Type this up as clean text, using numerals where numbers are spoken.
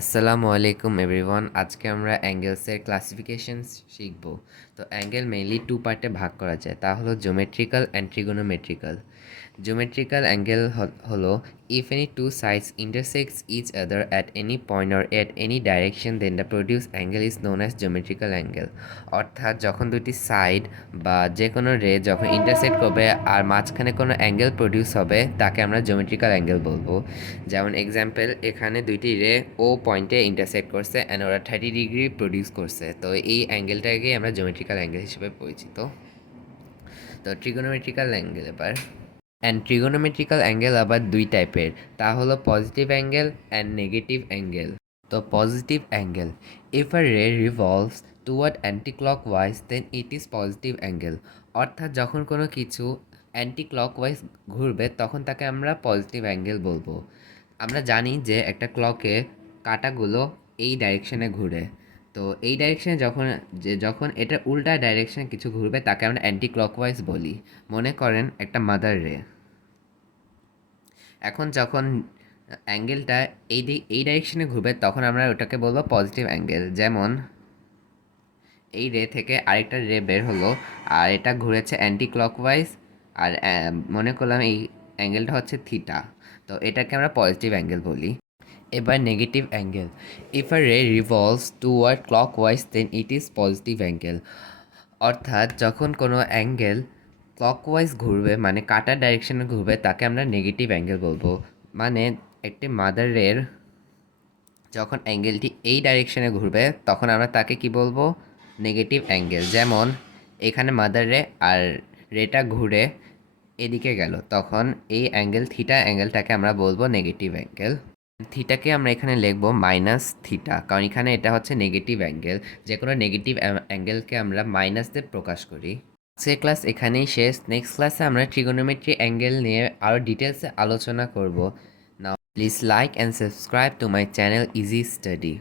আসসালামু আলাইকুম এভরিওয়ান। আজকে আমরা অ্যাঙ্গেলসের ক্লাসিফিকেশনস শিখব। তো অ্যাঙ্গেল মেইনলি টু পার্টে ভাগ করা যায়, তা হলো geometrical and trigonometrical. Geometrical angle হলো if any two sides intersects each other at any point or at any direction then the produce angle is known as geometrical angle. অর্থাৎ যখন দুটি সাইড বা যে কোনো রে যখন ইন্টারসেক্ট করবে আর মাঝখানে কোনো অ্যাঙ্গেল প্রডিউস হবে তাকে আমরা জিওমেট্রিক্যাল অ্যাঙ্গেল বলবো। যেমন এক্সাম্পল, এখানে দুইটি রে ও পয়েন্টে ইন্টারসেক্ট করছে অ্যান্ড ওরা 30 ডিগ্রি প্রডিউস করছে, তো এই অ্যাঙ্গেলটাকে আমরা জিওমেট্রিক্যাল অ্যাঙ্গেল হিসেবে পরিচিত। তো ট্রিগোনোমেট্রিক্যাল অ্যাঙ্গেল এবার, অ্যান্ড ট্রিগোনোমেট্রিক্যাল অ্যাঙ্গেল আবার দুই টাইপের, তা হলো positive angle and negative angle. তো positive angle, if a ray revolves toward anti clockwise then it is positive angle. অর্থাৎ যখন কোনো কিছু অ্যান্টি ক্লকওয়াইজ ঘুরবে তখন তাকে আমরা পজিটিভ অ্যাঙ্গেল বলবো। আমরা জানি যে একটা ক্লকে কাঁটাগুলো এই ডাইরেকশনে ঘুরে, তো এই ডাইরেকশনে যখন এটা উল্টা ডাইরেকশনে কিছু ঘুরবে তাকে আমরা অ্যান্টি ক্লকওয়াইজ বলি। মনে করেন একটা মাদার রে, এখন যখন অ্যাঙ্গেলটা এই ডাইরেকশনে ঘুরবে তখন আমরা ওটাকে বলবো পজিটিভ অ্যাঙ্গেল। যেমন এই রে থেকে আরেকটা রে বের হলো আর এটা ঘুরেছে অ্যান্টি ক্লকওয়াইজ, আর মনে করলাম এই অ্যাঙ্গেলটা হচ্ছে থিটা, তো এটাকে আমরা পজিটিভ অ্যাঙ্গেল বলি। এবার negative angle, if a ray revolves toward clockwise then it is positive angle. অর্থাৎ যখন কোনো অ্যাঙ্গেল ক্লকওয়াইজ ঘুরবে মানে কাটার ডাইরেকশনে ঘুরবে তাকে আমরা নেগেটিভ অ্যাঙ্গেল বলবো। মানে একটি মাদার রের যখন অ্যাঙ্গেলটি এই ডাইরেকশনে ঘুরবে তখন আমরা তাকে কি বলবো, নেগেটিভ অ্যাঙ্গেল। যেমন এখানে মাদার রে আর রেটা ঘুরে এদিকে গেল, তখন এই অ্যাঙ্গেল থিটা অ্যাঙ্গেলটাকে আমরা বলবো নেগেটিভ অ্যাঙ্গেল। থিটাকে আমরা এখানে লিখবো মাইনাস থিটা, কারণ এখানে এটা হচ্ছে নেগেটিভ অ্যাঙ্গেল। যে কোনো নেগেটিভ অ্যাঙ্গেলকে আমরা মাইনাস দিয়ে প্রকাশ করি। আজকের ক্লাস এখানেই শেষ। নেক্সট ক্লাসে আমরা ট্রিগোনোমেট্রি অ্যাঙ্গেল নিয়ে আরও ডিটেলসে আলোচনা করব। Now please like and subscribe to my channel easy study.